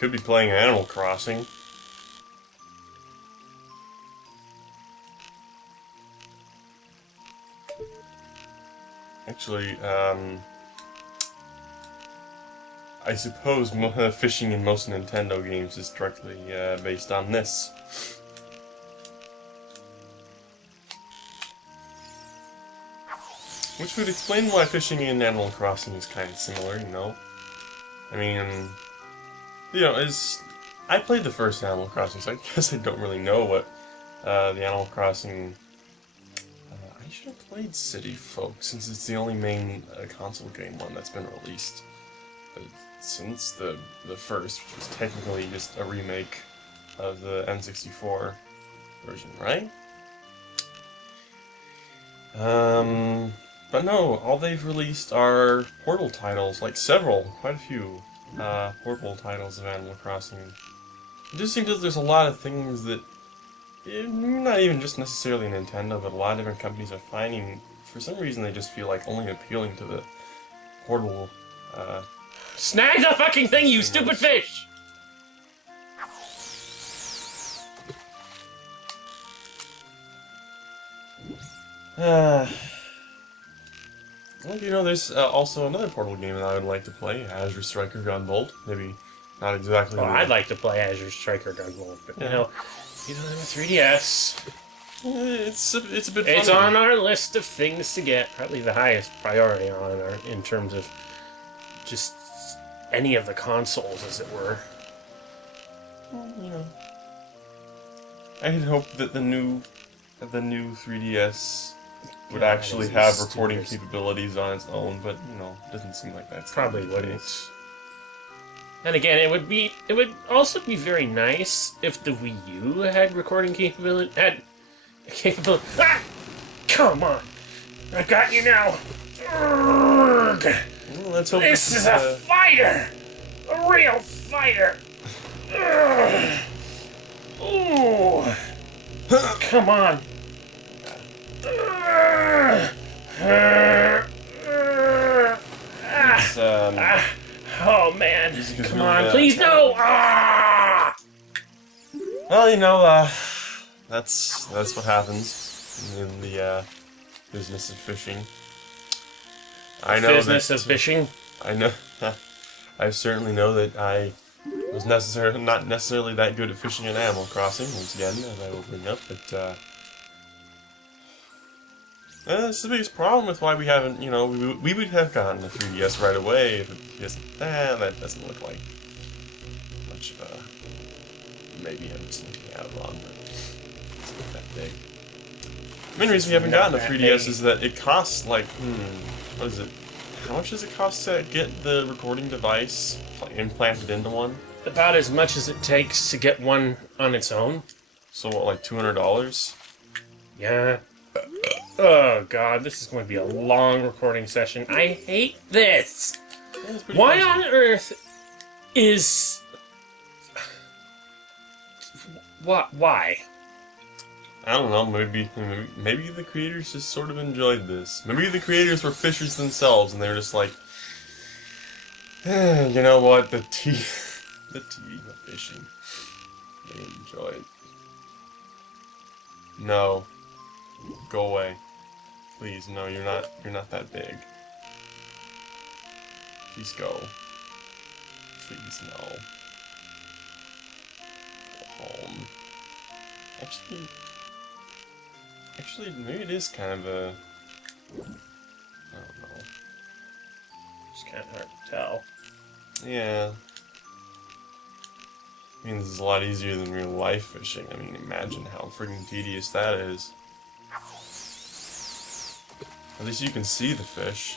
Could be playing Animal Crossing. Actually, I suppose fishing in most Nintendo games is directly based on this. Which would explain why fishing in Animal Crossing is kind of similar, you know? I mean, you know, I played the first Animal Crossing, so I guess I don't really know what the Animal Crossing... I should have played City Folk, since it's the only main console game one that's been released. But since the first, which was technically just a remake of the N64 version, right? But no, all they've released are Portal titles, like quite a few Portal titles of Animal Crossing. It just seems that there's a lot of things that, not even just necessarily Nintendo, but a lot of different companies are finding, for some reason they just feel like only appealing to the Portal, Snag the fucking thing, you stupid fish! Well, you know, there's also another Portal game that I would like to play, Azure Striker Gunvolt. Maybe not exactly... Well, I'd like to play Azure Striker Gunvolt, but you know, you don't have a 3DS. It's a bit fun. It's on our list of things to get, probably the highest priority on our, in terms of just any of the consoles, as it were. You know, I had hoped that the new 3DS would actually have recording capabilities on its own, but you know, it doesn't seem like that's probably wouldn't. And again, it would also be very nice if the Wii U had recording capability. Ah! Come on, I got you now. Urgh. Well, let's hope this is a fighter, a real fighter. Urgh. Ooh, come on. Oh man! Come on, please no! Ah! Well, you know, that's what happens in the business of fishing. Business of fishing. I know. I certainly know that I was not necessarily that good at fishing in Animal Crossing. Once again, as I will bring up, but. That's the biggest problem with why we haven't, you know, we would have gotten a 3DS right away if it isn't. That doesn't look like much of a... Maybe I'm just looking at it wrong, but it's not that big. The main reason we haven't gotten a 3DS is that it costs like, what is it? How much does it cost to get the recording device implanted into one? About as much as it takes to get one on its own. So what, like $200? Yeah. Oh god, this is going to be a long recording session. I hate this! Why on earth is... Why? I don't know, maybe the creators just sort of enjoyed this. Maybe the creators were fishers themselves and they were just like, you know what, the TV of fishing. They enjoy it. No. Go away. Please, no, you're not that big. Please go. Please, no. Go home. Actually, maybe it is kind of a... I don't know. It's kind of hard to tell. Yeah. I mean, this is a lot easier than real life fishing. I mean, imagine how freaking tedious that is. At least you can see the fish.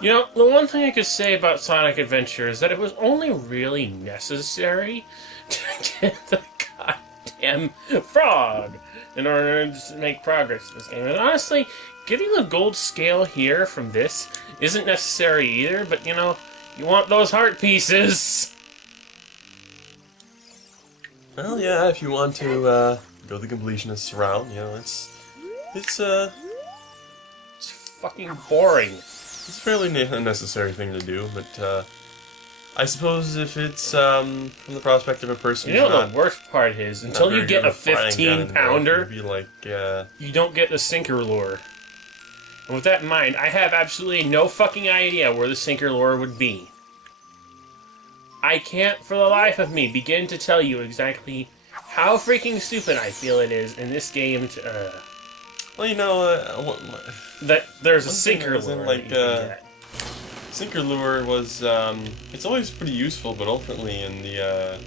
You know, the one thing I could say about Sonic Adventure is that it was only really necessary to get the goddamn frog in order to make progress in this game. And honestly, getting the gold scale here from this isn't necessary either, but you know, you want those heart pieces. Well, yeah, if you want to go the completionist route, you know, it's fucking boring. It's a fairly unnecessary thing to do, but I suppose if it's from the prospect of a person You know who's what not, the worst part is? Until you get a 15-pounder, be like, you don't get the sinker lure. And with that in mind, I have absolutely no fucking idea where the sinker lure would be. I can't, for the life of me, begin to tell you exactly how freaking stupid I feel it is in this game to, well, you know, that there's a one thing sinker that was in, lure. like, that you can get. sinker lure was, it's always pretty useful, but ultimately in the,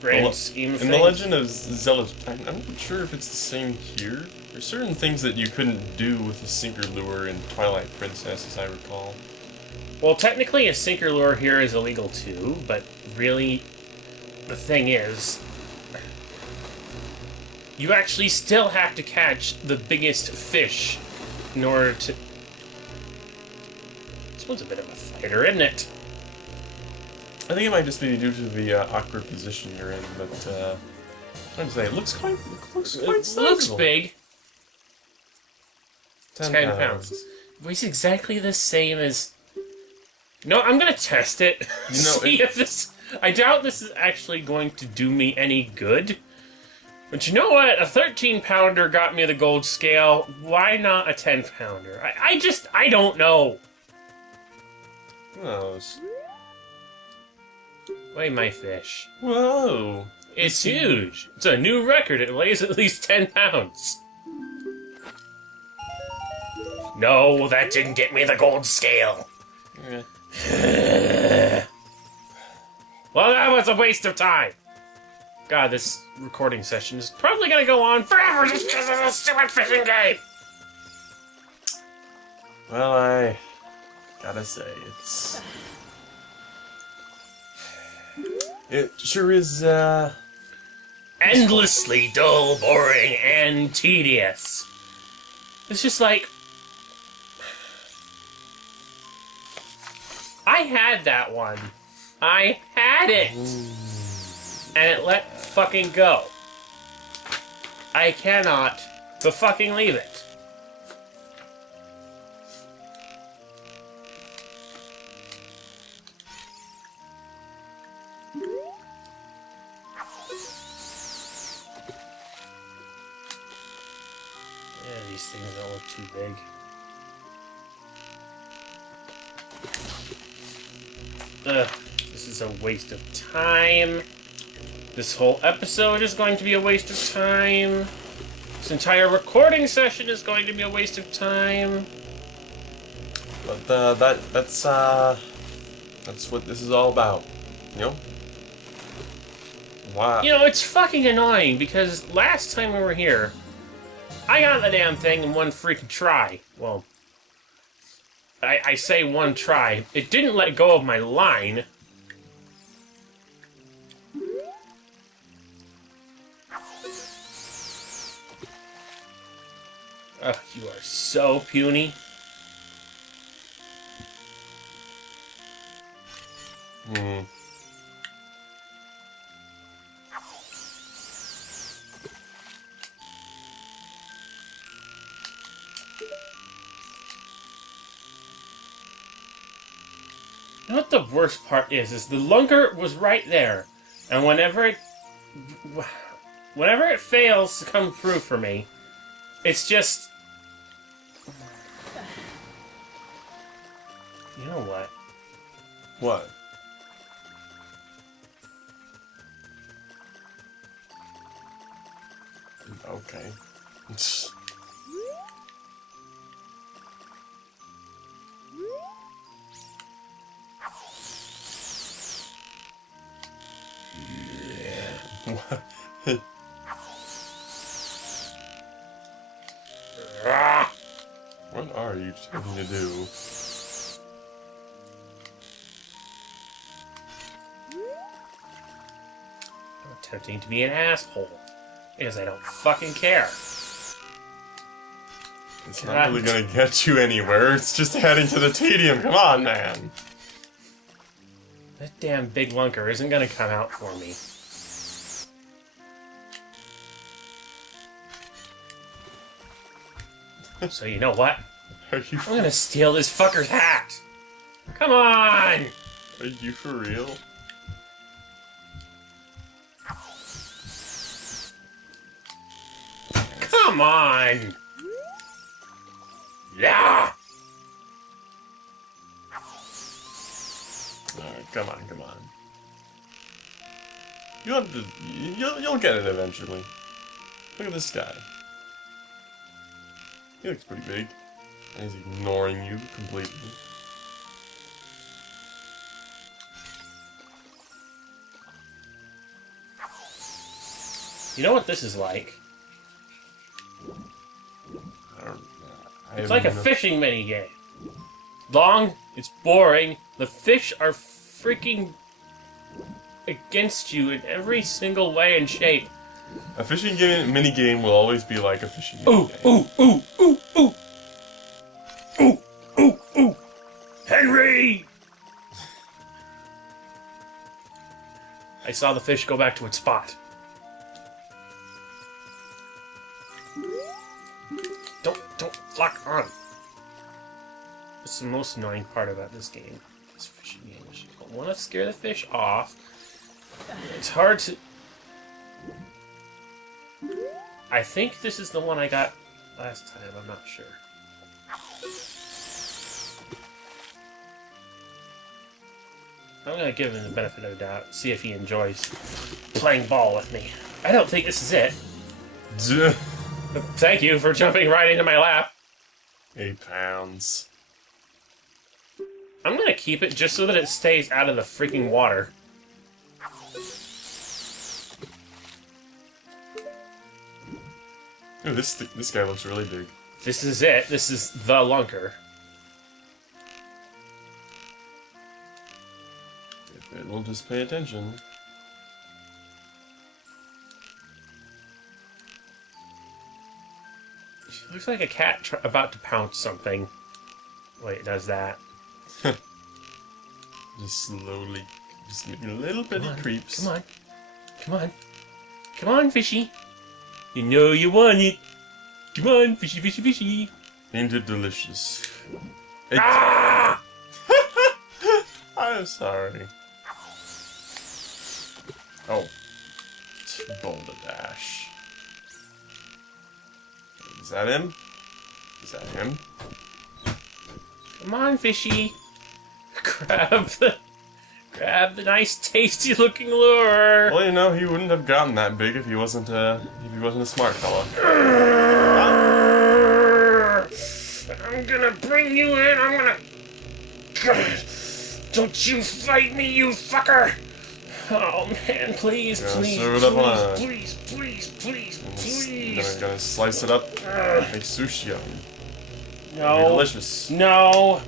Grand scheme of in things. the Legend of Zelda's Time, I'm not sure if it's the same here. There's certain things that you couldn't do with a sinker lure in Twilight Princess, as I recall. Well, technically a sinker lure here is illegal too, but really, the thing is, you actually still have to catch the biggest fish in order to... This one's a bit of a fighter, isn't it? I think it might just be due to the awkward position you're in, but I'm trying to say, it looks quite sizable. Looks big. 10 pounds. Weighs exactly the same as... No, I'm gonna test it. You know, See if this... I doubt this is actually going to do me any good. But you know what? A 13-pounder got me the gold scale. Why not a 10-pounder? I don't know. Who knows? Weigh my fish. Whoa! It's huge. It's a new record. It weighs at least 10 pounds. No, that didn't get me the gold scale. Well, that was a waste of time. God, this recording session is probably gonna go on forever just because of this stupid fishing game. Well, I gotta say, it sure is, Endlessly dull, boring, and tedious. It's just like... I had that one. I had it! And it let fucking go. I cannot fucking leave it. Yeah, these things don't look too big. Ugh, this is a waste of time. This whole episode is going to be a waste of time. This entire recording session is going to be a waste of time. but that's what this is all about, you know? Wow. You know, it's fucking annoying because last time we were here, I got the damn thing in one freaking try. Well, I say one try. It didn't let go of my line. Ugh, you are so puny. Hmm. You know what the worst part is the lunker was right there, and whenever it fails to come through for me, it's just... You know what? What? Okay. What? What are you trying to do? I'm attempting to be an asshole. Because I don't fucking care. It's not really gonna get you anywhere, it's just adding to the tedium, come on, man! That damn big lunker isn't gonna come out for me. So you know what? Are you I'm gonna steal this fucker's hat! Come on! Are you for real? Come on! Yeah! Alright, come on, come on. You'll get it eventually. Look at this guy. He looks pretty big. And he's ignoring you completely. You know what this is like? It's like a fishing minigame. Long, it's boring, the fish are freaking against you in every single way and shape. A fishing minigame will always be like a fishing Ooh, minigame. ooh, ooh, ooh, ooh! Ooh, ooh, ooh! Henry! I saw the fish go back to its spot. Don't lock on. It's the most annoying part about this game. This fishing game. You don't want to scare the fish off. It's hard to... I think this is the one I got last time. I'm not sure. I'm gonna give him the benefit of the doubt. See if he enjoys playing ball with me. I don't think this is it. Thank you for jumping right into my lap. 8 pounds. I'm gonna keep it just so that it stays out of the freaking water. Ooh, this guy looks really big. This is it. This is the lunker. If it will just pay attention. She looks like a cat about to pounce something. Wait, it does that. Just slowly, just making little bitty creeps. Come on. Come on. Come on, fishy. You know you want it. Come on, fishy, fishy, fishy. Ain't it delicious? Ah! I'm sorry. Oh. Boulder Dash. Is that him? Is that him? Come on, fishy. Grab the nice, tasty-looking lure. Well, you know, he wouldn't have gotten that big if he wasn't a smart fella. I'm gonna bring you in. I'm gonna. Don't you fight me, you fucker! Oh man, please, Yeah, please, serve it up on a- please, please, please, please. Gonna slice it up. Make sushi of him. No. Be delicious. No.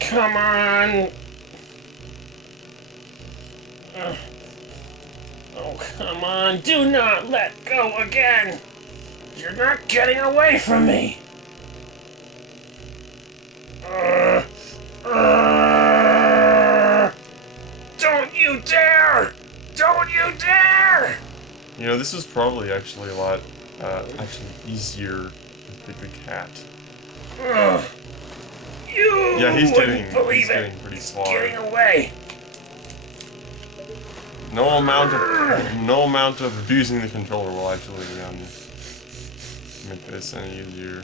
Come on. Oh, come on. Do not let go again. You're not getting away from me. Don't you dare! Don't you dare! You know, this is probably actually a lot easier to pick a cat. You Yeah, he's wouldn't believe getting it. pretty He's far. getting away. No amount of abusing the controller will actually make this any easier.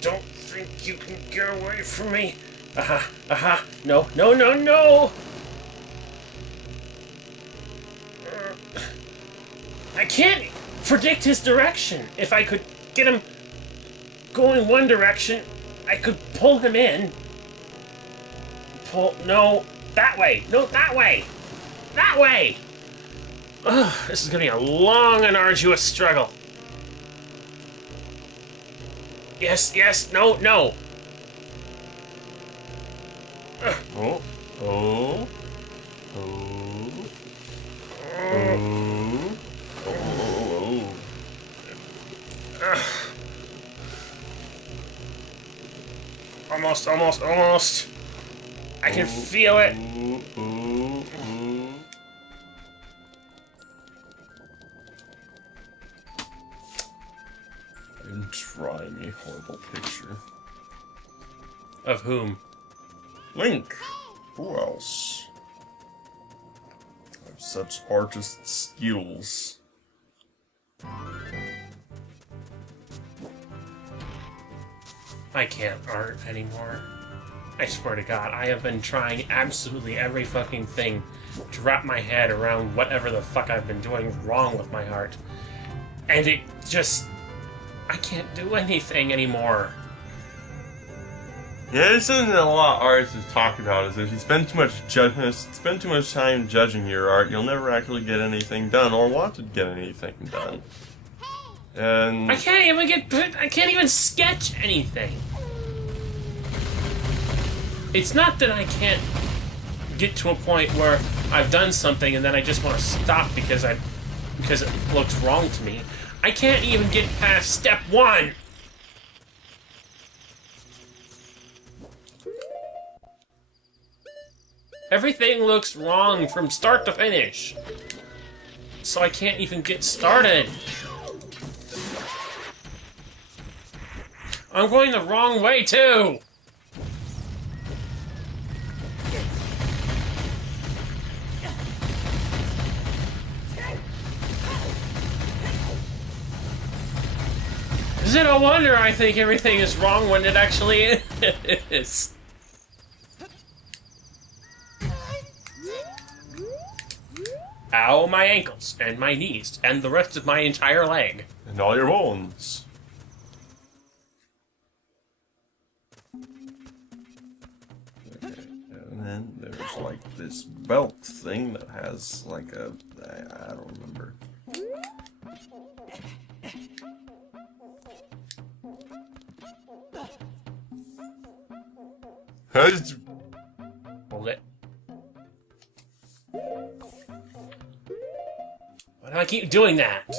Don't think you can get away from me. Aha, aha, no, no, no, no! I can't predict his direction. If I could get him going one direction, I could pull him in. No, that way, no, that way! That way! Ugh, this is gonna be a long and arduous struggle. Yes, yes, no, no. Oh, oh, oh, oh, Almost, almost, almost. I can feel it. I'm trying a horrible picture. Of whom? Link. Who else? I have such artist skills. I can't art anymore. I swear to God, I have been trying absolutely every fucking thing to wrap my head around whatever the fuck I've been doing wrong with my art. And it just... I can't do anything anymore. Yeah, it's something that a lot of artists have talked about, is if you spend too much time judging your art, you'll never actually get anything done, or want to get anything done. And I can't even sketch anything. It's not that I can't get to a point where I've done something and then I just want to stop because it looks wrong to me. I can't even get past step 1. Everything looks wrong from start to finish. So I can't even get started. I'm going the wrong way, too! Is it a wonder I think everything is wrong when it actually is? Ow, my ankles, and my knees, and the rest of my entire leg. And all your bones. And then there's like this belt thing that has like a... I don't remember. Hold it. Why do I keep doing that?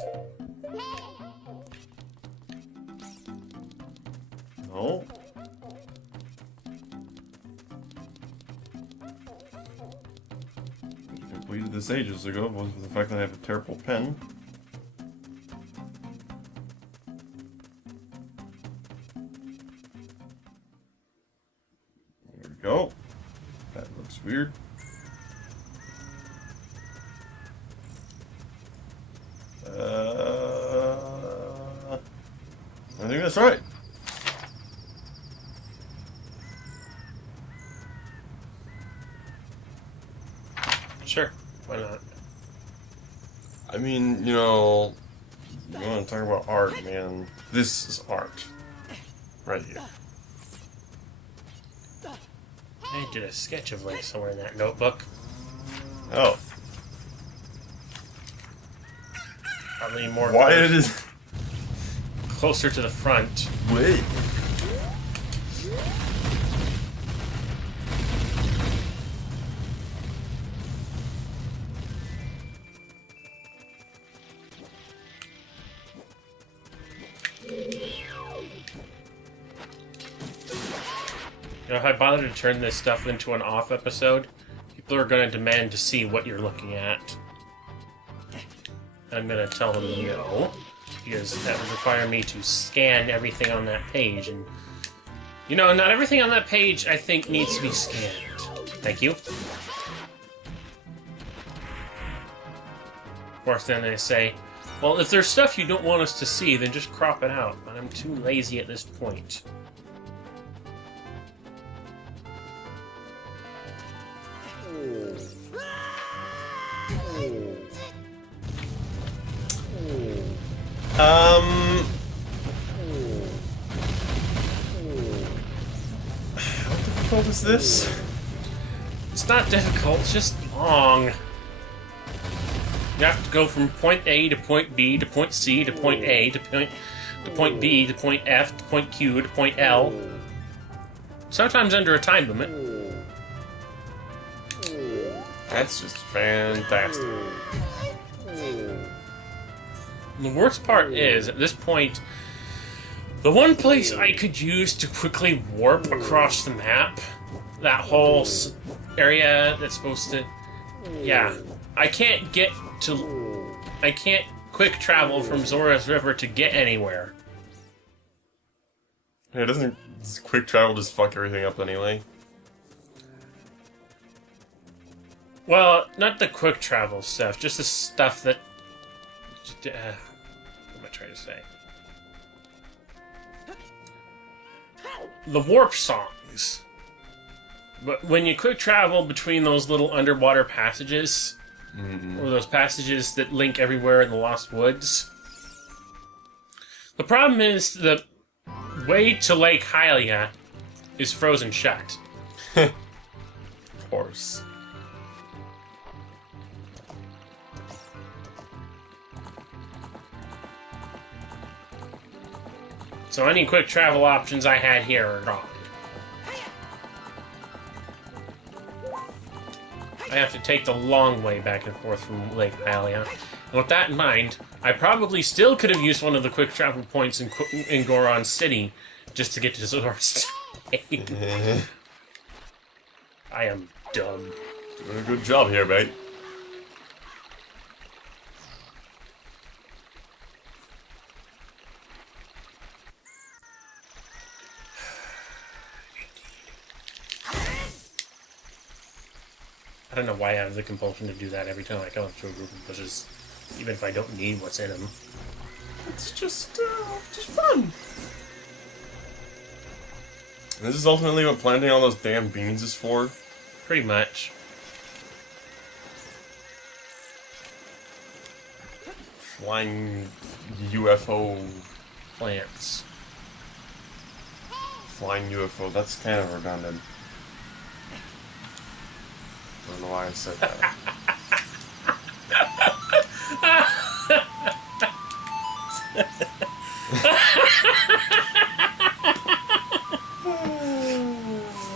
No. I completed this ages ago, was the fact that I have a terrible pen. There we go. That looks weird. I think that's right. Sure, why not? I mean, you know, you want to talk about art, man. This is art. Right here. I did a sketch of Link somewhere in that notebook. Oh. Probably more Why it is... closer to the front. Wait. You know, if I bother to turn this stuff into an off episode, people are going to demand to see what you're looking at. And I'm going to tell them no, because that would require me to scan everything on that page, and you know, not everything on that page, I think, needs to be scanned. Thank you. Of course, then they say, well, if there's stuff you don't want us to see, then just crop it out. But I'm too lazy at this point. How difficult is this? It's not difficult, it's just long. You have to go from point A to point B to point C to point A to point B to point F to point Q to point L. Sometimes under a time limit. That's just fantastic. And the worst part is, at this point, the one place I could use to quickly warp across the map that whole area that's supposed to... Yeah. I can't quick travel from Zora's River to get anywhere. Hey, doesn't quick travel just fuck everything up anyway? Well, not the quick travel stuff, just the stuff that... what am I trying to say? The warp songs. But when you quick travel between those little underwater passages, or those passages that link everywhere in the Lost Woods, the problem is the way to Lake Hylia is frozen shut. Of course. So any quick travel options I had here are gone. I have to take the long way back and forth from Lake Hylia. And with that in mind, I probably still could have used one of the quick travel points in Goron City just to get to Zora's State. I am dumb. Doing a good job here, mate. I don't know why I have the compulsion to do that every time I come up to a group of bushes, even if I don't need what's in them. It's just fun. This is ultimately what planting all those damn beans is for. Pretty much. Flying UFO. Plants. Flying UFO. That's kind of redundant. I don't know why I said that.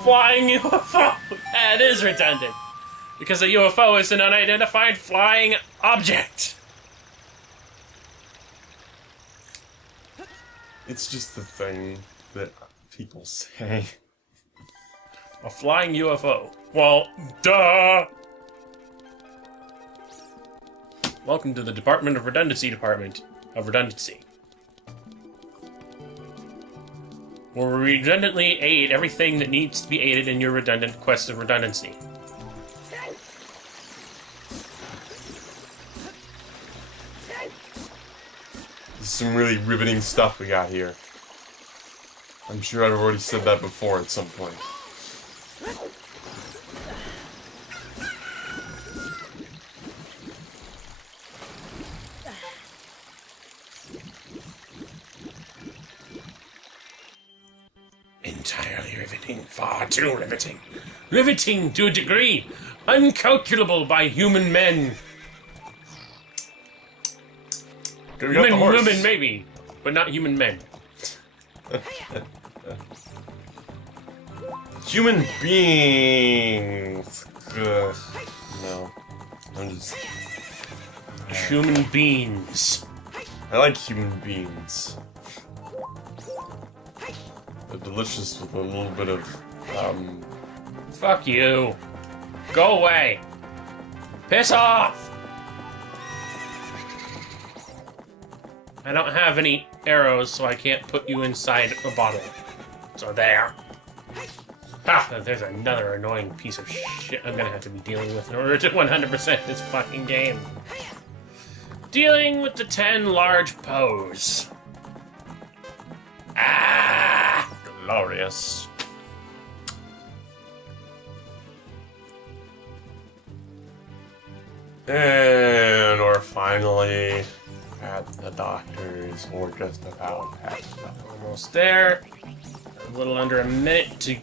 Flying UFO! That is redundant. Because a UFO is an unidentified flying object. It's just the thing that people say. A flying UFO. Well, duh! Welcome to the Department of Redundancy Department of Redundancy. Where we redundantly aid everything that needs to be aided in your redundant quest of redundancy. This is some really riveting stuff we got here. I'm sure I've already said that before at some point. Entirely riveting, far too riveting. Riveting to a degree uncalculable by human men. Good, we got the Human horse. women, maybe, but not human men. Human beings. Ugh. No, I'm just. Human beings. I like human beings. They're delicious with a little bit of Fuck you. Go away. Piss off. I don't have any arrows, so I can't put you inside a bottle. So there. Ha! There's another annoying piece of shit I'm gonna have to be dealing with in order to 100% this fucking game. Dealing with the 10 large pose. Ah! glorious. And we're finally at the doctor's, or just about at the doctor's. Almost there. A little under a minute to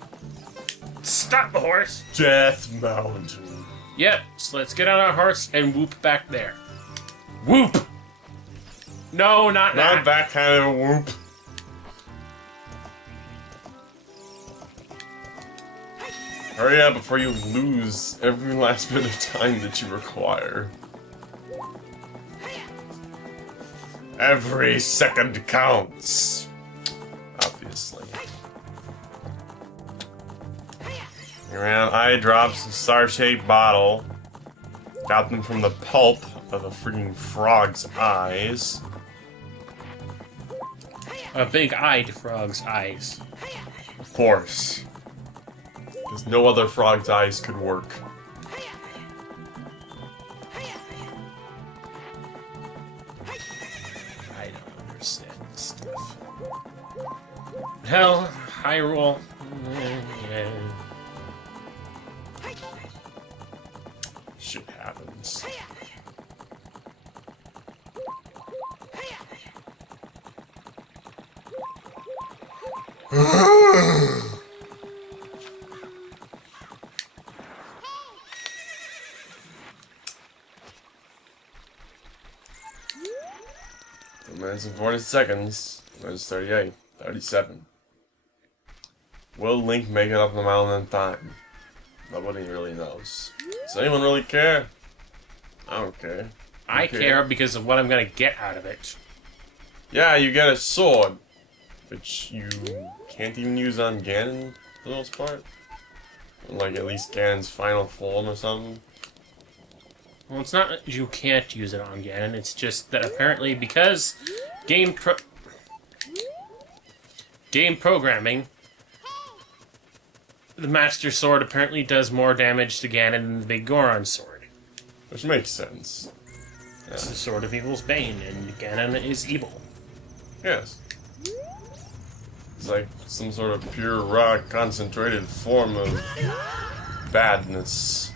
stop the horse. Death Mountain. Yep, so let's get on our horse and whoop back there. Whoop! No, not that. Not that kind of whoop. Hurry up before you lose every last bit of time that you require. Every second counts. Obviously. Around eye drops, a star-shaped bottle. Got them from the pulp of a freaking frog's eyes. A big-eyed frog's eyes. Of course. Because no other frog's eyes could work. I don't understand this stuff. Hell, Hyrule. Shit happens. Minutes and 40 seconds. Minutes 38. 37. Will Link make it up the mountain in time? Nobody really knows. Does anyone really care? I don't care. I care because of what I'm gonna get out of it. Yeah, you get a sword. Which you can't even use on Ganon, for the most part. Like, at least Ganon's final form or something. Well, it's not that you can't use it on Ganon, it's just that apparently because game programming, the Master Sword apparently does more damage to Ganon than the Big Goron Sword. Which makes sense. Yeah. It's the Sword of Evil's Bane, and Ganon is evil. Yes. It's like some sort of pure, raw, concentrated form of badness.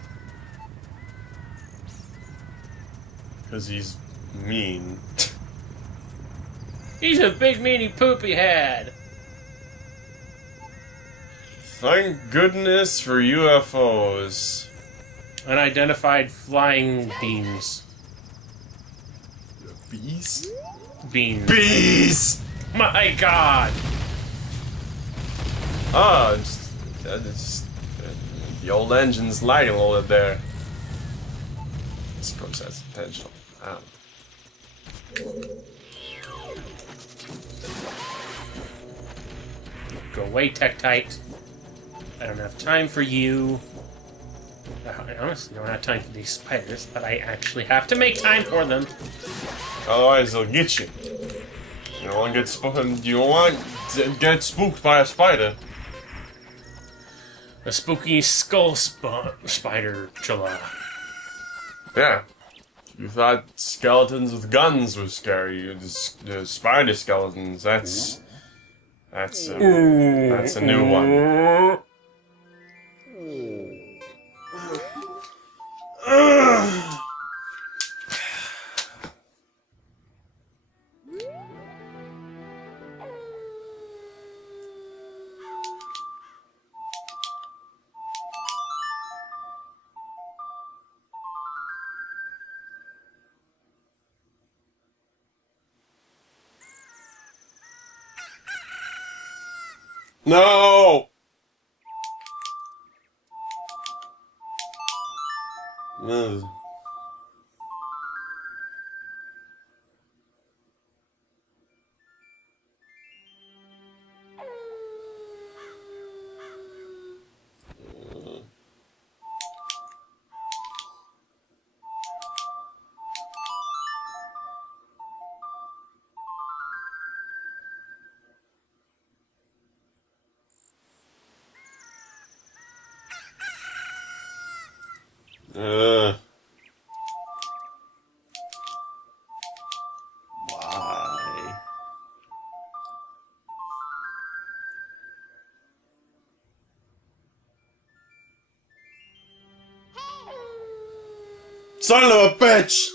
Because he's mean. He's a big meanie poopy head! Thank goodness for UFOs. Unidentified flying beams. Bees? Beans. Bees! My god! Ah, the old engine's lagging a little bit there. I suppose that's intentional. Go away, Tektite. I don't have time for you. I honestly don't have time for these spiders, but I actually have to make time for them. Otherwise, they'll get you. You don't want to get spooked. You don't want to get spooked by a spider. A spooky skull spider chilla. Yeah. You thought skeletons with guns were scary. The spider skeletons. That's a new one. No! Ugh. Why? Son of a bitch!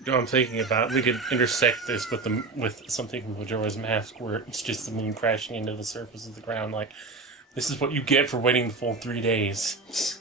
You know what I'm thinking about? We could intersect this with something from Majora's Mask, where it's just the moon crashing into the surface of the ground. Like, this is what you get for waiting the full 3 days.